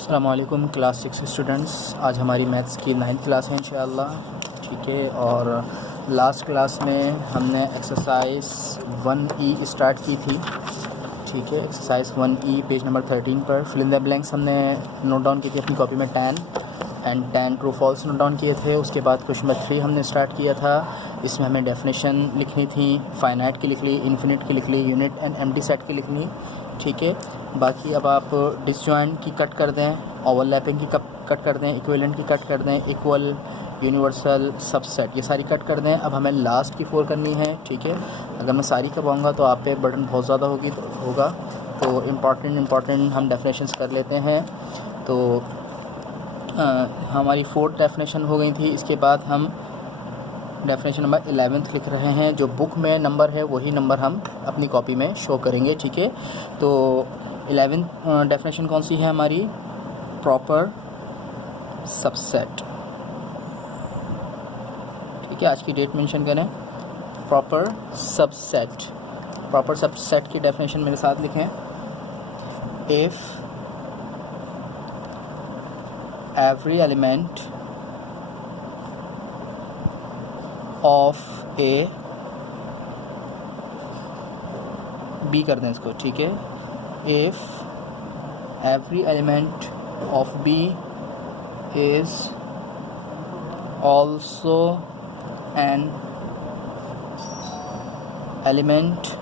अस्सलामुअलैकुम class 6 students. आज हमारी मैथ्स की 9th क्लास है इंशाअल्लाह। ठीक है, और लास्ट क्लास में हमने एक्सरसाइज 1E स्टार्ट की थी। ठीक है, एक्सरसाइज 1E पेज नंबर 13 पर फिल इन द ब्लैंक्स हमने नोट डाउन की थी अपनी कॉपी में 10 ट्रू फॉल्स नोट डाउन किए थे। उसके बाद क्वेश्चन नंबर 3 हमने स्टार्ट किया था। इसमें हमें डेफिनेशन लिखनी थी, फाइनाइट की लिख ली, इन्फिनिट की लिख ली, यूनिट एंड एम्प्टी सेट की लिखनी। ठीक है, बाकी अब आप डिसजॉइंट की कट कर दें, ओवरलैपिंग की कट कर दें, इक्विवेलेंट की कट कर दें, इक्वल, यूनिवर्सल, सबसेट, ये सारी कट कर दें। अब हमें लास्ट की 4 करनी है। ठीक है, अगर मैं सारी करवाऊँगा तो आप पे बर्डन बहुत ज़्यादा होगा। तो इम्पॉर्टेंट हम डेफिनेशंस कर लेते हैं। तो हमारी 4th डेफिनेशन हो गई थी। इसके बाद हम डेफिनेशन नंबर 11th लिख रहे हैं। जो बुक में नंबर है वही नंबर हम अपनी कॉपी में शो करेंगे। ठीक है, तो 11th डेफिनेशन कौन सी है हमारी? Proper subset. ठीक है, आज की डेट मेंशन करें। प्रॉपर सबसेट की डेफिनेशन मेरे साथ लिखें। If every element of A, B कर दें इसको। ठीक है, if every element of B is also an element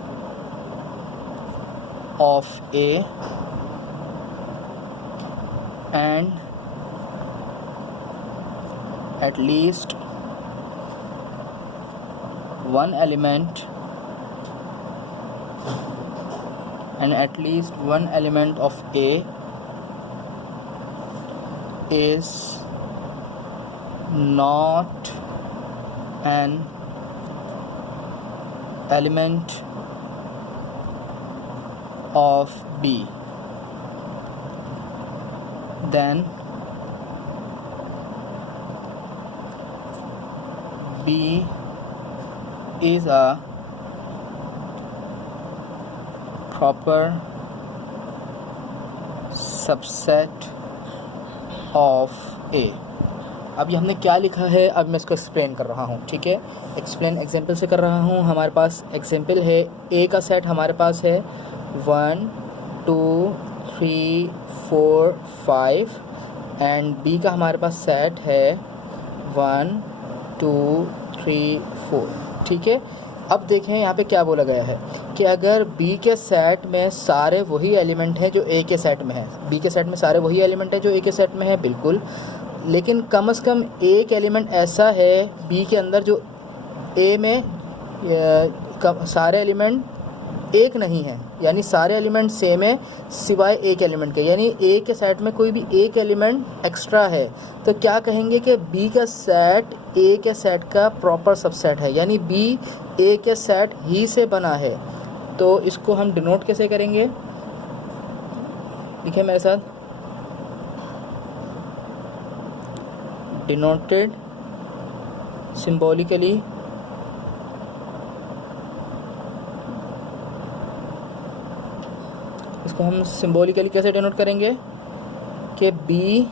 of A and at least one element of A is not an element of B, then B is a proper subset of A। अब ये हमने क्या लिखा है, अब मैं इसको explain कर रहा हूँ। ठीक है, एक्सप्लेन एग्जांपल से कर रहा हूँ। हमारे पास एग्जांपल है, A का सेट हमारे पास है 1 2 3 4 5 एंड B का हमारे पास सेट है 1 2 3 4। ठीक है, अब देखें यहाँ पे क्या बोला गया है कि अगर B के सेट में सारे वही एलिमेंट हैं जो A के सेट में है। B के सेट में सारे वही एलिमेंट हैं जो A के सेट में है, बिल्कुल, लेकिन कम से कम एक एलिमेंट ऐसा है B के अंदर जो A में सारे एलिमेंट एक नहीं है, यानी सारे एलिमेंट सेम है सिवाय एक एलिमेंट के, यानी ए के सेट में कोई भी एक एलिमेंट एक्स्ट्रा है। तो क्या कहेंगे कि बी का सेट ए के सेट का प्रॉपर सबसेट है, यानी बी ए के सेट ही से बना है। तो इसको हम डिनोट कैसे करेंगे? लिखे मेरे साथ, डिनोटेड सिंबॉलिकली इसको हम सिंबॉलिकली कैसे डिनोट करेंगे कि बी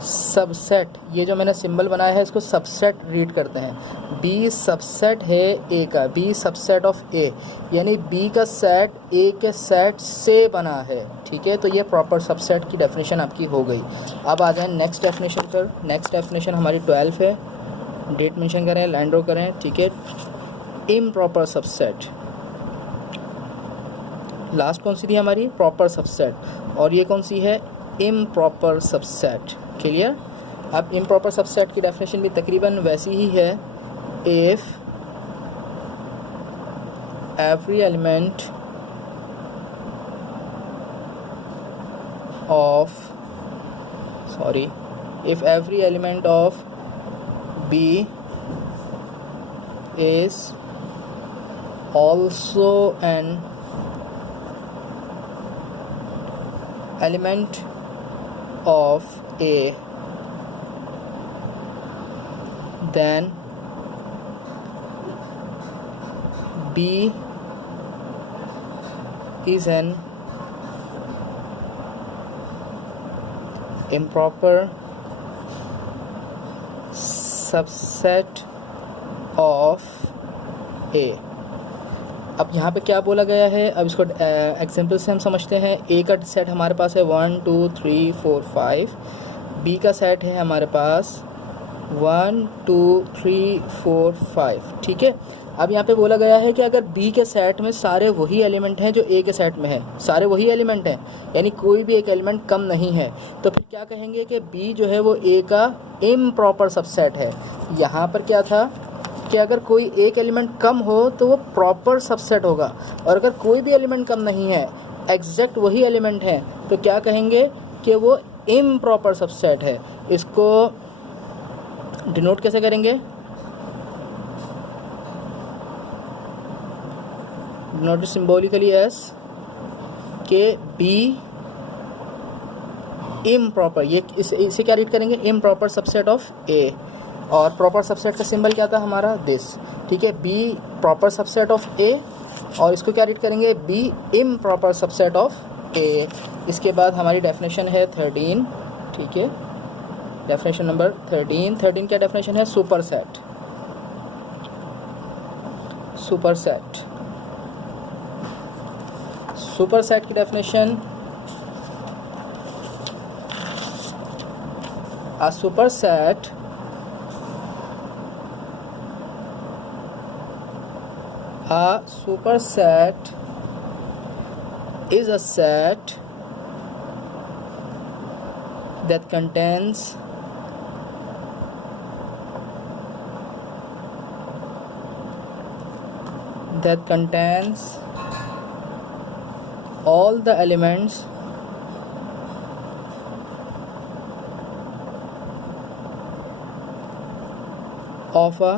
सबसेट, ये जो मैंने सिंबल बनाया है इसको सबसेट रीड करते हैं। बी सबसेट है ए का, बी सबसेट ऑफ ए, यानी बी का सेट ए के सेट से बना है। ठीक है, तो ये प्रॉपर सबसेट की डेफिनेशन आपकी हो गई। अब आ जाए नेक्स्ट डेफिनेशन पर। नेक्स्ट डेफिनेशन हमारी 12 है। डेट मेंशन करें, लाइन ड्रॉ करें। ठीक है, इम्प्रॉपर सबसेट। लास्ट कौन सी थी हमारी? प्रॉपर सबसेट, और ये कौन सी है? Improper subset. क्लियर? अब इम्प्रॉपर सबसेट की डेफिनेशन भी तकरीबन वैसी ही है। If every element of B is also an element of A, then B is an improper subset of A. अब यहाँ पे क्या बोला गया है, अब इसको एग्जांपल से हम समझते हैं। ए का सेट हमारे पास है 1 2 3 4 5, बी का सेट है हमारे पास 1 2 3 4 5, ठीक है। अब यहाँ पे बोला गया है कि अगर बी के सेट में सारे वही एलिमेंट हैं जो ए के सेट में है, सारे वही एलिमेंट हैं, यानी कोई भी एक एलिमेंट कम नहीं है, तो फिर क्या कहेंगे कि बी जो है वो ए का इम्प्रॉपर सबसेट है। यहाँ पर क्या था कि अगर कोई एक एलिमेंट कम हो तो वो प्रॉपर सबसेट होगा, और अगर कोई भी एलिमेंट कम नहीं है, एग्जैक्ट वही एलिमेंट है, तो क्या कहेंगे कि वो इम्प्रॉपर सबसेट है। इसको डिनोट कैसे करेंगे, डिनोट सिंबॉलिकली एस के बी इम्प्रॉपर, ये इसे क्या रीड करेंगे, इम्प्रॉपर सबसेट ऑफ ए, और प्रॉपर सबसेट का सिंबल क्या था हमारा, दिस, ठीक है। बी प्रॉपर सबसेट ऑफ ए, और इसको क्या रीड करेंगे, बी इम्प्रॉपर सबसेट ऑफ ए। इसके बाद हमारी डेफिनेशन है 13, ठीक है, डेफिनेशन नंबर 13 क्या डेफिनेशन है, super set. Superset, super set की definition, a superset is a set that contains all the elements of a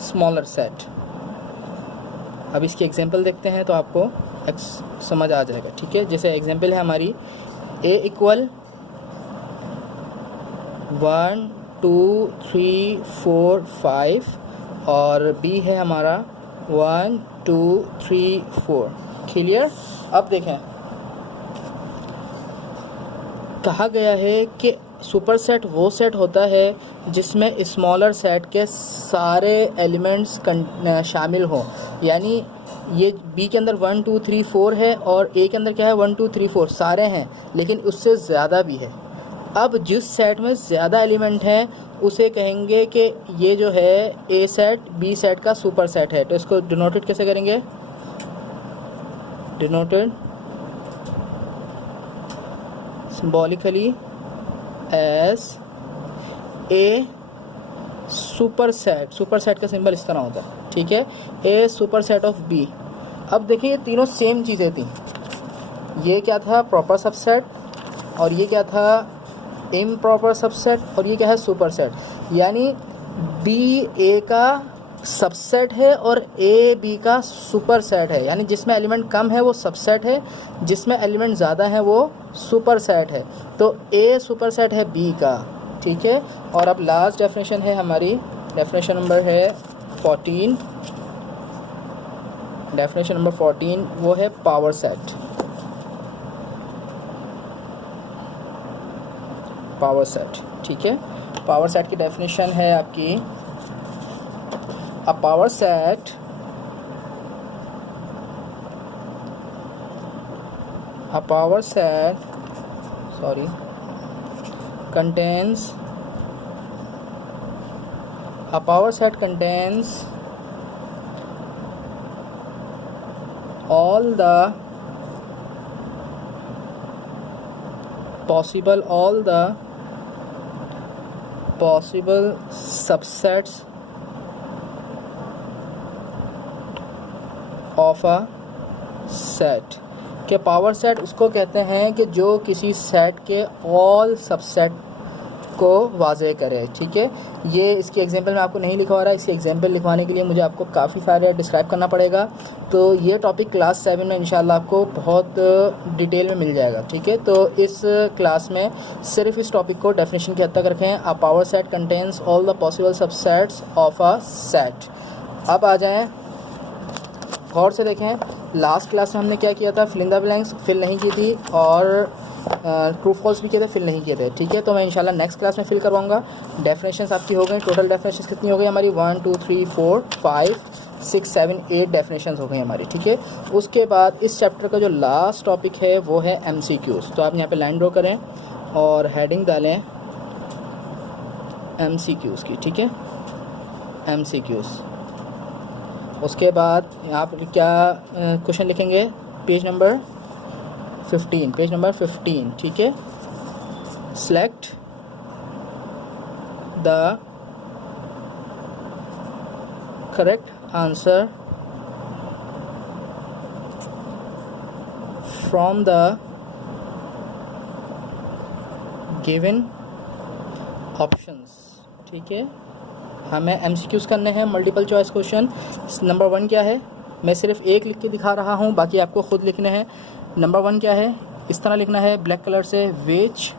smaller set। अब इसकी एग्जांपल देखते हैं तो आपको समझ आ जाएगा, ठीक है। जैसे एग्जांपल है हमारी a इक्वल 1 2 3 4 5 और b है हमारा 1 2 3 4, क्लियर। अब देखें, कहा गया है कि सुपर सेट वो सेट होता है जिसमें स्मॉलर सेट के सारे एलिमेंट्स शामिल हों, यानी ये बी के अंदर 1 2 3 4 है और ए के अंदर क्या है 1 2 3 4 सारे हैं, लेकिन उससे ज़्यादा भी है। अब जिस सेट में ज़्यादा एलिमेंट हैं उसे कहेंगे कि ये जो है ए सेट बी सेट का सुपर सेट है। तो इसको डिनोटेड कैसे करेंगे, denoted symbolically as a superset. Superset का सिंबल इस तरह होता है, ठीक है, A superset of B. अब देखिए ये तीनों सेम चीज़ें थी, ये क्या था प्रॉपर सबसेट, और ये क्या था इम्प्रॉपर सबसेट, और ये क्या है सुपर सेट। यानी बी ए का सबसेट है और ए बी का सुपर सेट है, यानी जिसमें एलिमेंट कम है वो सबसेट है, जिसमें एलिमेंट ज़्यादा है वो सुपर सेट है। तो ए सुपर सेट है बी का, ठीक है। और अब लास्ट डेफिनेशन है हमारी, डेफिनेशन नंबर है 14, डेफिनेशन नंबर 14 वो है पावर सेट। पावर सेट, ठीक है। पावर सेट की डेफिनेशन है आपकी, a power set contains all the possible subsets of a set. के पावर सेट उसको कहते हैं कि जो किसी सेट के ऑल सबसेट को वाज़े करे, ठीक है। ये इसकी एग्जांपल मैं आपको नहीं लिखवा रहा, इसकी एग्जांपल लिखवाने के लिए मुझे आपको काफ़ी सारे डिस्क्राइब करना पड़ेगा। तो ये टॉपिक क्लास 7 में इंशाल्लाह आपको बहुत डिटेल में मिल जाएगा, ठीक है। तो इस क्लास में सिर्फ इस टॉपिक को डेफिनेशन के हद तक रखें। A power set contains all the possible subsets of a set. अब आ जाएँ, गौर से देखें, लास्ट क्लास में हमने क्या किया था, fill in the blanks fill नहीं की थी, और ट्रू फॉल्स भी किए थे, फिल नहीं किए थे, ठीक है। तो मैं इंशाल्लाह नेक्स्ट क्लास में फिल करवाऊँगा। डेफिनेशंस आपकी हो गई, टोटल डेफिनेशंस कितनी हो गई हमारी 1 2 3 4 5 6 7 8 डेफिनेशंस हो गई हमारी, ठीक है। उसके बाद इस चैप्टर का जो लास्ट टॉपिक है वो है MCQs। तो आप यहाँ पे लाइन ड्रॉ करें और हेडिंग डालें MCQs की, ठीक है, MCQs। उसके बाद आप क्या क्वेश्चन लिखेंगे, पेज नंबर 15, ठीक है। Select the correct answer from the given options, ठीक है। हमें MCQs करने हैं, मल्टीपल चॉइस क्वेश्चन। नंबर 1 क्या है, मैं सिर्फ एक लिख के दिखा रहा हूँ, बाकी आपको खुद लिखने हैं। नंबर 1 क्या है, इस तरह लिखना है ब्लैक कलर से, विच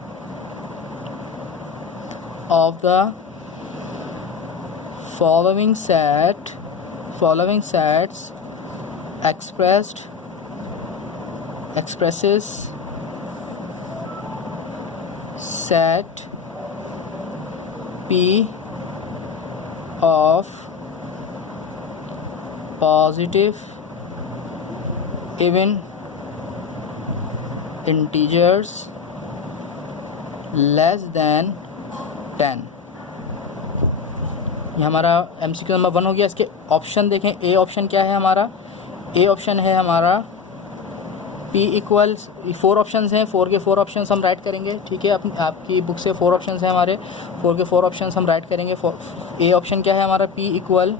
of the following sets expresses set P of positive even integers less than 10। ये हमारा MCQ नंबर 1 हो गया। इसके ऑप्शन देखें, ए ऑप्शन क्या है हमारा, ए ऑप्शन है हमारा P इक्वल्स, 4 ऑप्शंस हैं, 4 के 4 ऑप्शंस हम राइट करेंगे, ठीक है। आपकी बुक से 4 ऑप्शंस हैं हमारे, 4 के 4 ऑप्शंस हम राइट करेंगे। ए ऑप्शन क्या है हमारा, P equal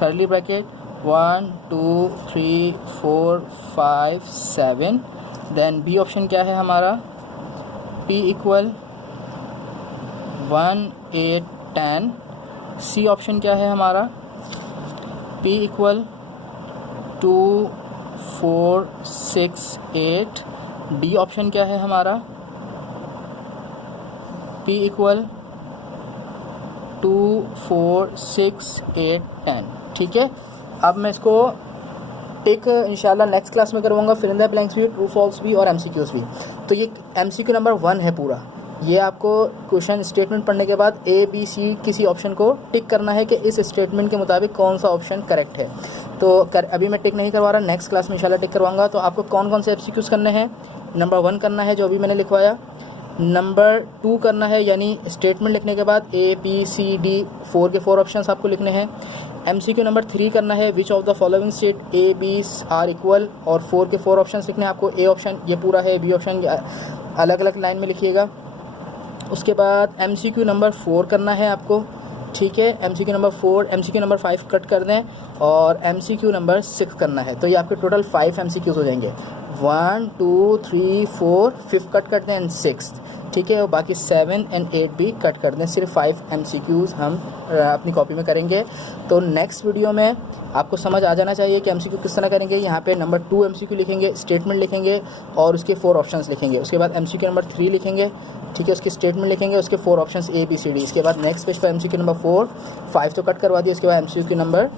curly bracket 1 2 3 4 5 7। Then B option क्या है हमारा, P इक्वल 1 8 10। सी ऑप्शन क्या है हमारा, P इक्वल 2 4 6 8। डी ऑप्शन क्या है हमारा, P इक्वल 2 4 6 8 10, ठीक है। अब मैं इसको एक इंशाल्लाह नेक्स्ट क्लास में करवाऊंगा, फिल इन द ब्लैंक्स भी, ट्रू फॉल्स भी और MCQs भी। तो ये MCQ नंबर 1 है पूरा। ये आपको क्वेश्चन स्टेटमेंट पढ़ने के बाद A B C किसी ऑप्शन को टिक करना है कि इस स्टेटमेंट के मुताबिक कौन सा ऑप्शन करेक्ट है। तो अभी मैं टिक नहीं करवा रहा, नेक्स्ट क्लास में इंशाल्लाह टिक करवाऊंगा। तो आपको कौन कौन से MCQs करने हैं, नंबर 1 करना है जो अभी मैंने लिखवाया, नंबर 2 करना है यानी स्टेटमेंट लिखने के बाद A B C D 4 के 4 ऑप्शंस आपको लिखने हैं। MCQ नंबर 3 करना है which of the following state A B are equal, और 4 के 4 ऑप्शंस लिखने हैं आपको। A ऑप्शन ये पूरा है, B ऑप्शन अलग अलग लाइन में लिखिएगा। उसके बाद MCQ नंबर 4 करना है आपको, ठीक है। MCQ number 4, MCQ number 5 cut कर दें और MCQ नंबर 6 करना है। तो ये आपके टोटल 5 MCQs हो जाएंगे, 1 2 3 4, 5 कट करते हैं एंड 6, ठीक है। और बाकी 7 और 8 भी कट कर दें। सिर्फ 5 MCQs हम अपनी कॉपी में करेंगे। तो नेक्स्ट वीडियो में आपको समझ आ जाना चाहिए कि MCQ किस तरह करेंगे। यहाँ पे नंबर 2 MCQ लिखेंगे, स्टेटमेंट लिखेंगे और उसके 4 ऑप्शंस लिखेंगे। उसके बाद MCQ नंबर 3 लिखेंगे, ठीक है, उसकी स्टेटमेंट लिखेंगे, उसके 4 options A B C D। इसके बाद नेक्स्ट पेज पर MCQ नंबर 4, 5 तो कट करवा दिया। उसके बाद MCQ नंबर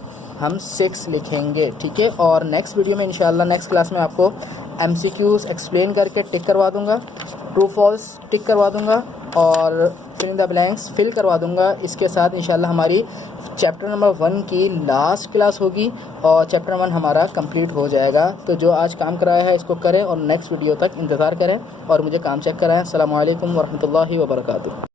हम 6 लिखेंगे, ठीक है। और नेक्स्ट वीडियो में इंशाल्लाह नेक्स्ट क्लास में आपको MCQs एक्सप्लेन करके टिक करवा दूंगा, ट्रू फॉल्स टिक करवा दूंगा और fill in the blanks fill करवा दूंगा। इसके साथ इंशाल्लाह हमारी चैप्टर नंबर 1 की लास्ट क्लास होगी और चैप्टर 1 हमारा कंप्लीट हो जाएगा। तो जो आज काम कराया है इसको करें और नेक्स्ट वीडियो तक इंतज़ार करें और मुझे काम चेक कराएं। अस्सलामु अलैकुम वरहमतुल्लाहि वबरकातुहू।